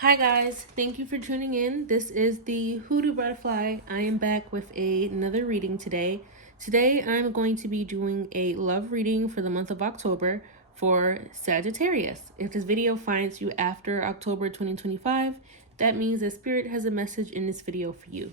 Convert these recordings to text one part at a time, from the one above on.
Hi guys, thank you for tuning in. This is the Hoodoo Butterfly. I am back with another reading today. Today I'm going to be doing a love reading for the month of October for Sagittarius. If this video finds you after October 2025, that means that Spirit has a message in this video for you.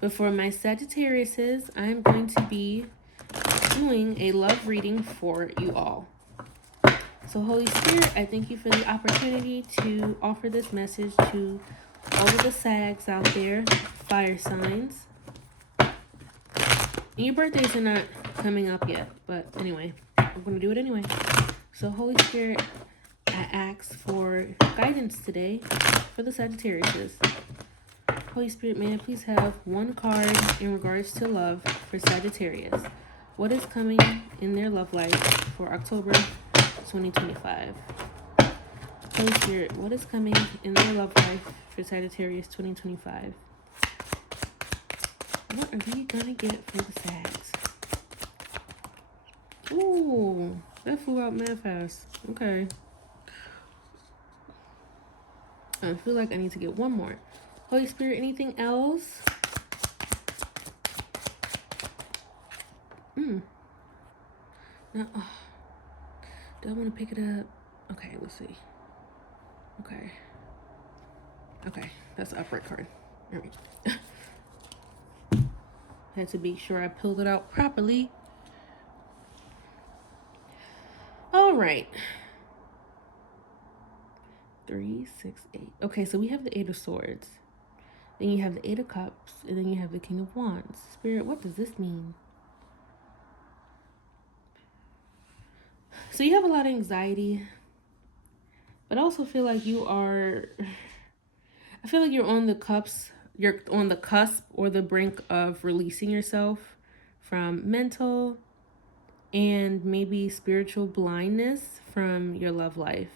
But for my Sagittariuses, I'm going to be doing a love reading for you all. So Holy Spirit, I thank you for the opportunity to offer this message to all of the Sags out there, fire signs. And your birthdays are not coming up yet, but anyway, we're going to do it anyway. So Holy Spirit, I ask for guidance today for the Sagittariuses. Holy Spirit, may I please have one card in regards to love for Sagittarius? What is coming in their love life for October 2025? Holy Spirit, what is coming in their love life for Sagittarius 2025? What are we gonna get for the Sags? Ooh, that flew out mad fast. Okay. I feel like I need to get one more. Holy Spirit, anything else? No. Do I want to pick it up? Okay, let's see. Okay, that's the upright card. All right. Had to be sure I pulled it out properly. All right. 3, 6, 8. Okay, so we have the 8 of Swords. Then you have the 8 of Cups. And then you have the King of Wands. Spirit, what does this mean? So you have a lot of anxiety. But I also feel like you are... I feel like you're on the cups. You're on the cusp or the brink of releasing yourself from mental and maybe spiritual blindness from your love life.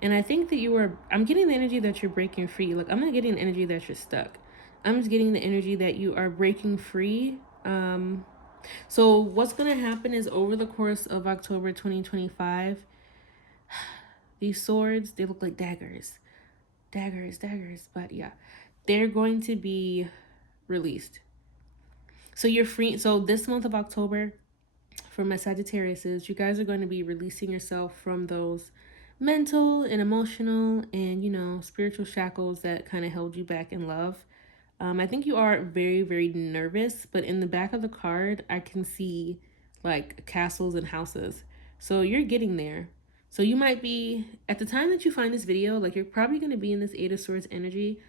And I think that I'm getting the energy that you're breaking free. Like, I'm not getting the energy that you're stuck. I'm just getting the energy that you are breaking free. So what's going to happen is over the course of October 2025, these swords, they look like daggers. Daggers. But yeah, they're going to be released. So you're free. So this month of October, for my Sagittariuses, you guys are going to be releasing yourself from those mental and emotional and spiritual shackles that kind of held you back in love. I think you are very, very nervous, but in the back of the card I can see like castles and houses, so you're getting there. So you might be, at the time that you find this video, like, you're probably going to be in this 8 of Swords energy,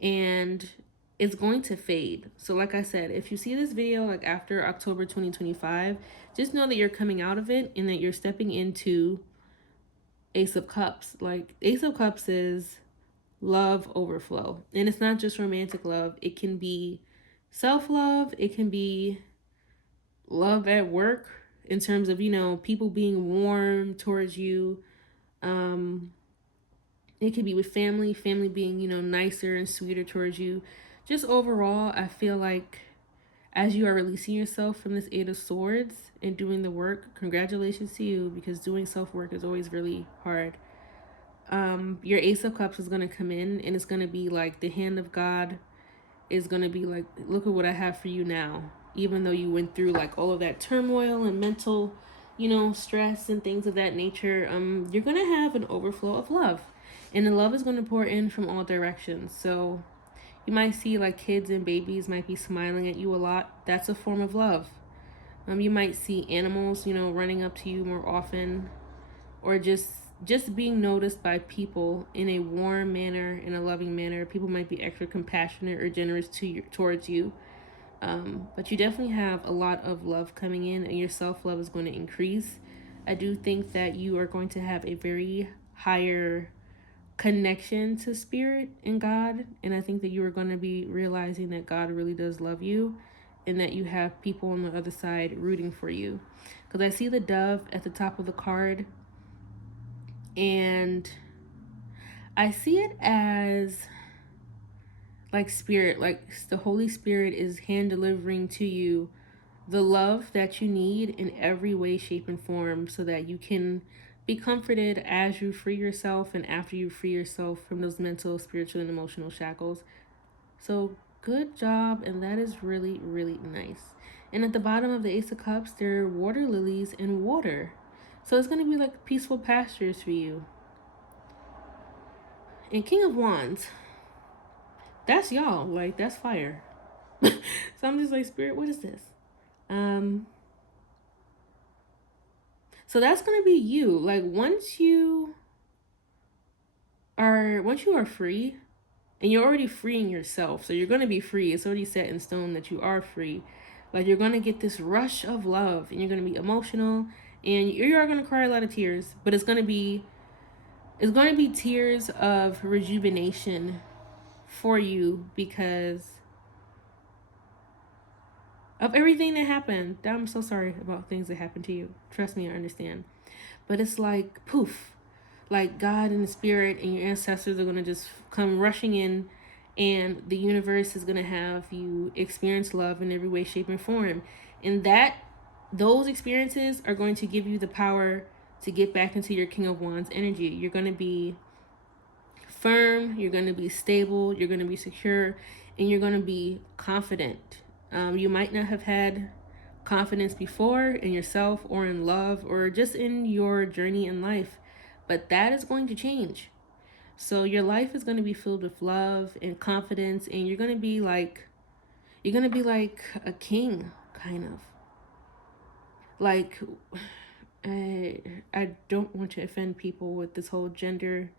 and it's going to fade. So like I said, if you see this video like after October 2025, just know that you're coming out of it and that you're stepping into Ace of Cups. Like, Ace of Cups is love overflow, and it's not just romantic love. It can be self-love. It can be love at work, in terms of people being warm towards you. It could be with family being nicer and sweeter towards you. Just overall, I feel like as you are releasing yourself from this 8 of Swords and doing the work, congratulations to you, because doing self-work is always really hard. Your Ace of Cups is going to come in, and it's going to be like the hand of God is going to be like, look at what I have for you now. Even though you went through like all of that turmoil and mental, stress and things of that nature, you're going to have an overflow of love. And the love is going to pour in from all directions. So you might see like kids and babies might be smiling at you a lot. That's a form of love. You might see animals, running up to you more often, or just being noticed by people in a warm manner, in a loving manner. People might be extra compassionate or generous towards you. But you definitely have a lot of love coming in, and your self-love is going to increase. I do think that you are going to have a very higher connection to Spirit and God, and I think that you are going to be realizing that God really does love you, and that you have people on the other side rooting for you. Because I see the dove at the top of the card, and I see it as like Spirit, like the Holy Spirit is hand delivering to you the love that you need in every way, shape, and form, so that you can be comforted as you free yourself and after you free yourself from those mental, spiritual, and emotional shackles. So good job, and that is really, really nice. And at the bottom of the Ace of Cups, there are water lilies and water. So it's going to be like peaceful pastures for you. And King of Wands, that's y'all. Like, that's fire. So I'm just like, Spirit, what is this? So that's going to be you. Like, once you are free, and you're already freeing yourself, so you're going to be free. It's already set in stone that you are free. Like, you're going to get this rush of love, and you're going to be emotional, and you are going to cry a lot of tears, but it's going to be tears of rejuvenation for you because of everything that happened. I'm so sorry about things that happened to you. Trust me, I understand. But it's like poof, like God and the spirit and your ancestors are going to just come rushing in, and the universe is going to have you experience love in every way, shape, and form. And those experiences are going to give you the power to get back into your King of Wands energy. You're going to be firm, you're going to be stable, you're going to be secure, and you're going to be confident. You might not have had confidence before in yourself or in love or just in your journey in life, but that is going to change. So your life is going to be filled with love and confidence, and you're going to be like a king, kind of. Like, I don't want to offend people with this whole gender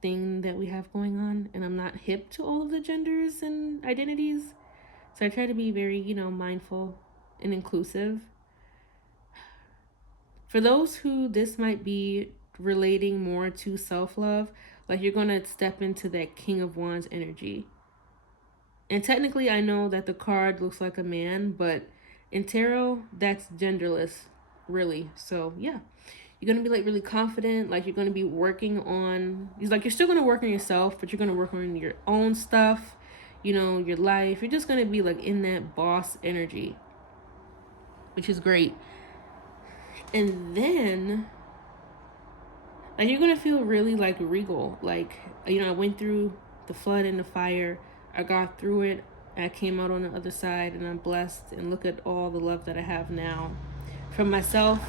thing that we have going on, and I'm not hip to all of the genders and identities. So I try to be very, mindful and inclusive. For those who this might be relating more to self-love, like you're going to step into that King of Wands energy. And technically, I know that the card looks like a man, but in tarot, that's genderless, really. So, yeah. You're going to be like really confident, like you're going to be working on, like you're still going to work on yourself, but you're going to work on your own stuff, your life. You're just going to be like in that boss energy, which is great. And then, like, you're going to feel really like regal. Like, I went through the flood and the fire. I got through it. I came out on the other side, and I'm blessed. And look at all the love that I have now from myself.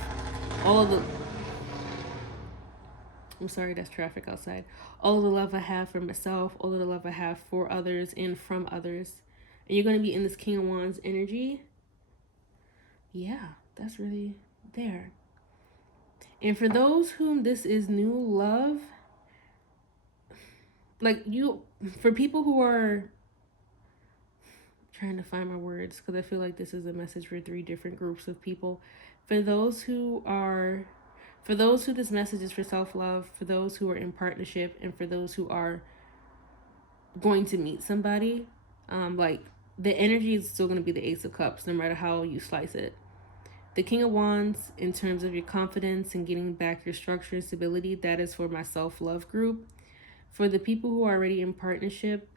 I'm sorry, that's traffic outside. All of the love I have for myself, all of the love I have for others and from others. And you're going to be in this King of Wands energy. Yeah, that's really there. And for those whom this is new love, for people who are trying to find my words, because I feel like this is a message for 3 different groups of people. For those who this message is for self-love, for those who are in partnership, and for those who are going to meet somebody, like the energy is still going to be the Ace of Cups, no matter how you slice it. The King of Wands, in terms of your confidence and getting back your structure and stability, that is for my self-love group. For the people who are already in partnership,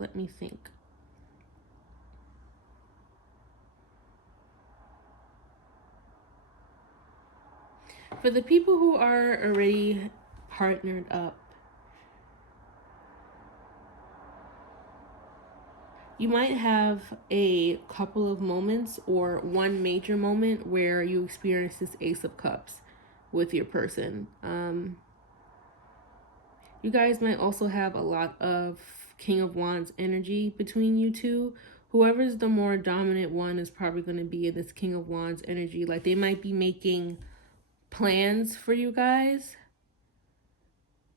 let me think. For the people who are already partnered up, you might have a couple of moments or one major moment where you experience this Ace of Cups with your person. You guys might also have a lot of King of Wands energy between you two. Whoever's the more dominant one is probably going to be in this King of Wands energy. Like, they might be making plans for you guys,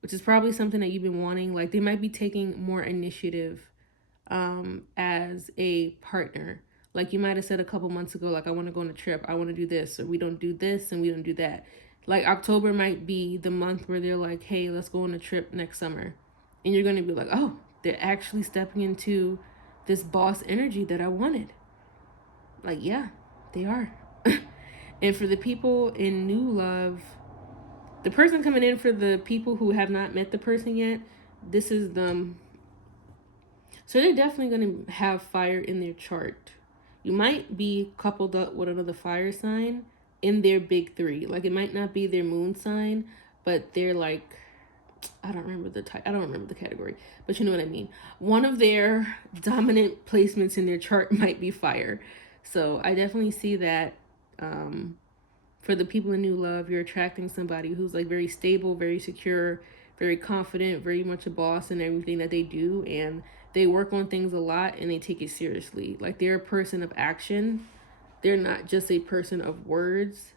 which is probably something that you've been wanting. Like, they might be taking more initiative as a partner. Like, you might have said a couple months ago, like, I want to go on a trip, I want to do this, or we don't do this and we don't do that. Like, October might be the month where they're like, hey, let's go on a trip next summer. And you're going to be like, oh, they're actually stepping into this boss energy that I wanted. Like, yeah, they are. And for the people in new love, the person coming in, for the people who have not met the person yet, this is them. So they're definitely going to have fire in their chart. You might be coupled up with another fire sign in their big three. Like it might not be their moon sign, but they're like, I don't remember the type. I don't remember the category, but you know what I mean. One of their dominant placements in their chart might be fire. So I definitely see that. For the people in new love, you're attracting somebody who's like very stable, very secure, very confident, very much a boss in everything that they do, and they work on things a lot and they take it seriously. Like they're a person of action. They're not just a person of words.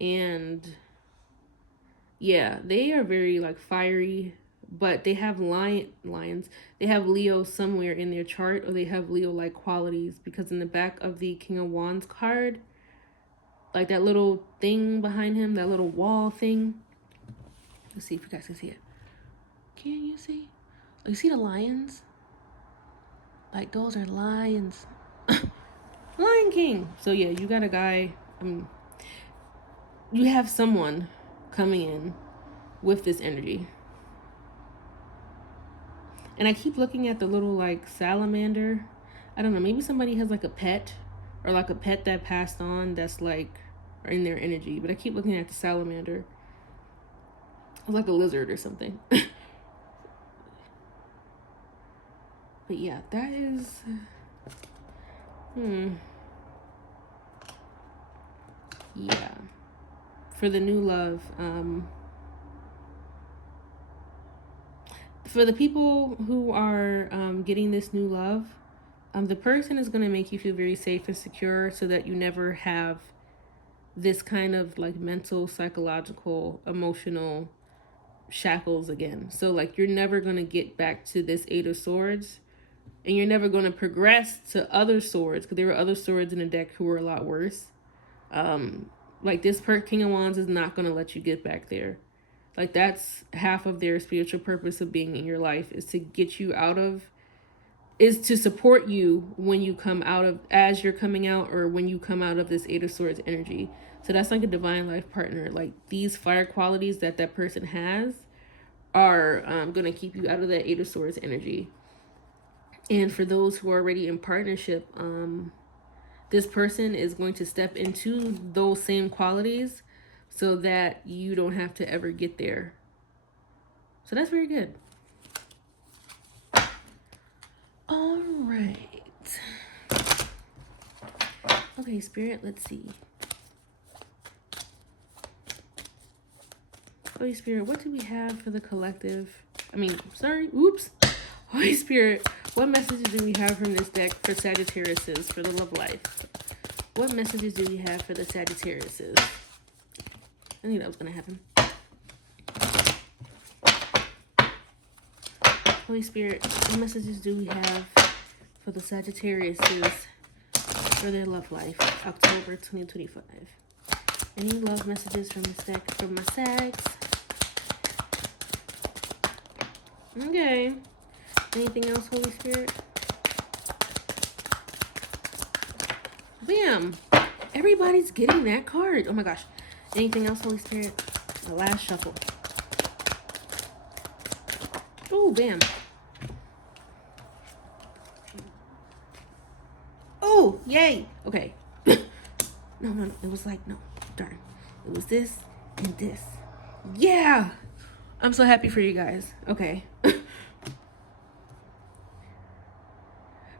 And yeah, they are very like fiery, but they have lions. They have Leo somewhere in their chart, or they have Leo like qualities, because in the back of the King of Wands card, like that little thing behind him, that little wall thing. Let's see if you guys can see it. Can you see? Oh, you see the lions? Like those are lions. Lion King. So yeah, you got a guy. You have someone coming in with this energy. And I keep looking at the little like salamander. I don't know, maybe somebody has like a pet, or like a pet that passed on that's like in their energy. But I keep looking at the salamander. It's like a lizard or something. But yeah, that is yeah. For the new love, for the people who are getting this new love, the person is going to make you feel very safe and secure, so that you never have this kind of like mental, psychological, emotional shackles again. So like you're never going to get back to this Eight of Swords, and you're never going to progress to other swords, because there were other swords in the deck who were a lot worse. Like this King of Wands is not going to let you get back there. Like that's half of their spiritual purpose of being in your life, is to get you out of, is to support you when you come out of, as you're coming out, or when you come out of this Eight of Swords energy. So that's like a divine life partner. Like these fire qualities that that person has are going to keep you out of that Eight of Swords energy. And for those who are already in partnership, this person is going to step into those same qualities, so that you don't have to ever get there. So that's very good. All right. Okay, Spirit, let's see. Holy Spirit, what do we have for the collective? Oops. Holy Spirit, what messages do we have from this deck for Sagittariuses for the love life? What messages do we have for the Sagittariuses? I knew that was going to happen. Holy Spirit, what messages do we have for the Sagittariuses for their love life, October 2025? Any love messages from this deck from my Sags? Okay. Anything else, Holy Spirit? Bam! Everybody's getting that card. Oh my gosh. Anything else, Holy Spirit? The last shuffle. Oh, bam. Oh, yay. Okay. No. It was like, no. Darn. It was this and this. Yeah. I'm so happy for you guys. Okay.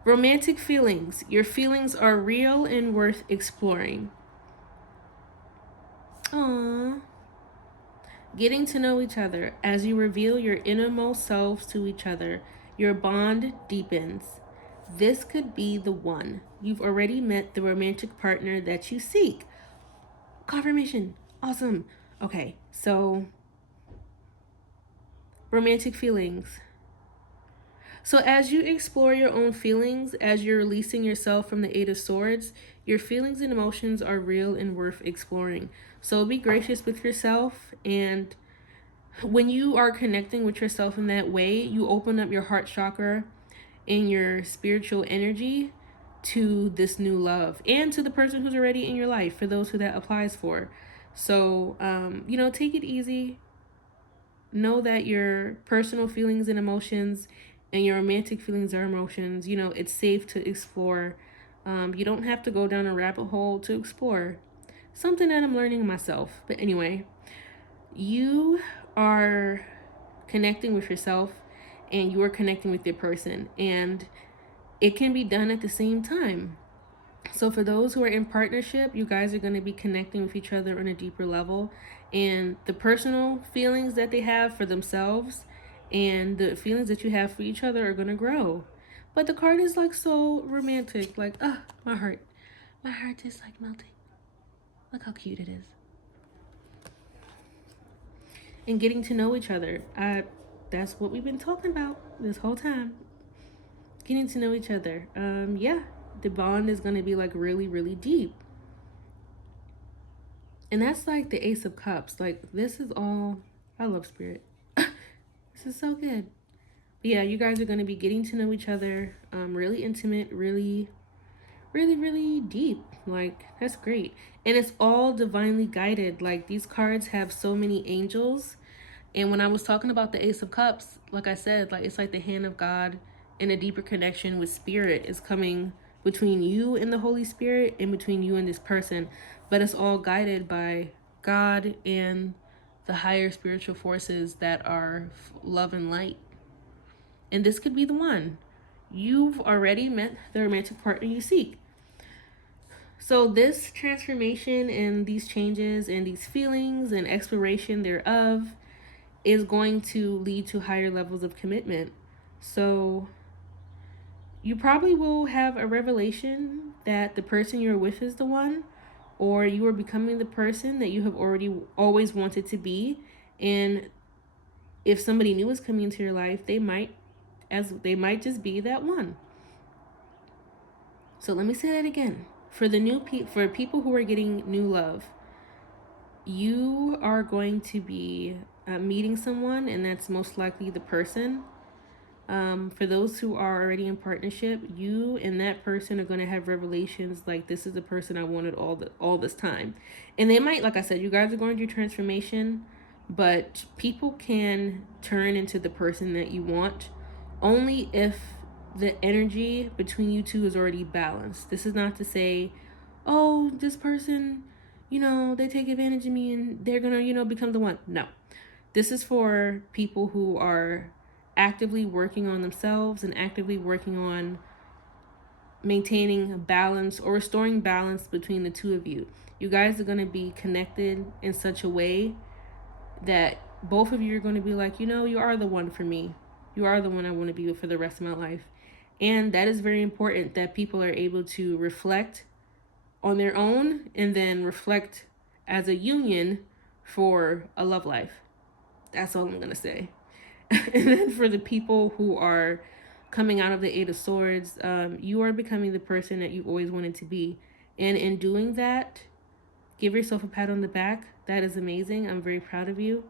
Romantic feelings. Your feelings are real and worth exploring. Aww. Getting to know each other. As you reveal your innermost selves to each other, your bond deepens. This could be the one. You've already met the romantic partner that you seek. Confirmation. Awesome. Okay, so romantic feelings. So as you explore your own feelings, as you're releasing yourself from the Eight of Swords, your feelings and emotions are real and worth exploring. So be gracious with yourself, and when you are connecting with yourself in that way, you open up your heart chakra and your spiritual energy to this new love, and to the person who's already in your life, for those who that applies for. So, take it easy. Know that your personal feelings and emotions and your romantic feelings or emotions, you know, it's safe to explore. You don't have to go down a rabbit hole to explore. Something that I'm learning myself. But anyway, you are connecting with yourself and you are connecting with your person, and it can be done at the same time. So for those who are in partnership, you guys are going to be connecting with each other on a deeper level, and the personal feelings that they have for themselves and the feelings that you have for each other are going to grow. But the card is like so romantic, like my heart is like melting. Look how cute it is. And getting to know each other. That's what we've been talking about this whole time. Getting to know each other. Yeah, the bond is going to be like really, really deep. And that's like the Ace of Cups. Like, this is all, I love Spirit. This is so good. But yeah, you guys are going to be getting to know each other. Really intimate, really, really, really deep. Like, that's great. And it's all divinely guided. Like, these cards have so many angels. And when I was talking about the Ace of Cups, like I said, like, it's like the hand of God, and a deeper connection with Spirit is coming between you and the Holy Spirit, and between you and this person. But it's all guided by God and the higher spiritual forces that are love and light. And this could be the one. You've already met the romantic partner you seek. So this transformation and these changes and these feelings and exploration thereof is going to lead to higher levels of commitment. So you probably will have a revelation that the person you're with is the one, or you are becoming the person that you have always wanted to be. And if somebody new is coming into your life, they might just be that one. So let me say that again. For for people who are getting new love, you are going to be meeting someone, and that's most likely the person. For those who are already in partnership, you and that person are going to have revelations like, this is the person I wanted all this time. And they might, like I said, you guys are going through transformation, but people can turn into the person that you want only if the energy between you two is already balanced. This is not to say, oh, this person, they take advantage of me and they're going to, become the one. No. This is for people who are actively working on themselves and actively working on maintaining balance or restoring balance between the two of you. You guys are going to be connected in such a way that both of you are going to be like, you are the one for me. You are the one I want to be with for the rest of my life. And that is very important, that people are able to reflect on their own and then reflect as a union for a love life. That's all I'm going to say. And then for the people who are coming out of the Eight of Swords, you are becoming the person that you've always wanted to be. And in doing that, give yourself a pat on the back. That is amazing. I'm very proud of you.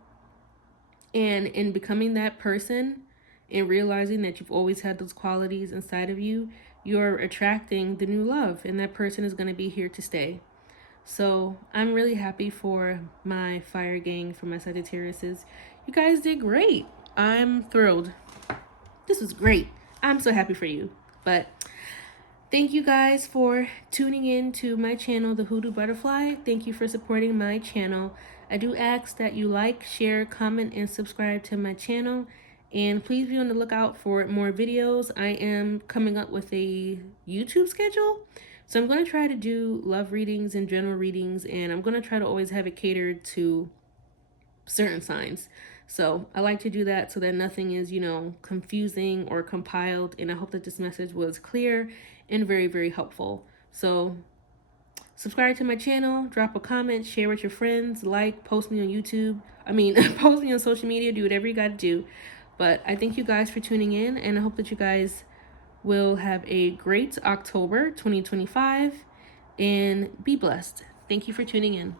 And in becoming that person and realizing that you've always had those qualities inside of you, you're attracting the new love, and that person is going to be here to stay. So I'm really happy for my fire gang, for my Sagittariuses. You guys did great. I'm thrilled. This was great. I'm so happy for you. But thank you guys for tuning in to my channel, The Hoodoo Butterfly. Thank you for supporting my channel. I do ask that you like, share, comment, and subscribe to my channel. And please be on the lookout for more videos. I am coming up with a YouTube schedule. So I'm going to try to do love readings and general readings. And I'm going to try to always have it catered to certain signs. So I like to do that so that nothing is, confusing or compiled. And I hope that this message was clear and very, very helpful. So subscribe to my channel, drop a comment, share with your friends, post me on YouTube. Post me on social media, do whatever you got to do. But I thank you guys for tuning in, and I hope that you guys will have a great October 2025 and be blessed. Thank you for tuning in.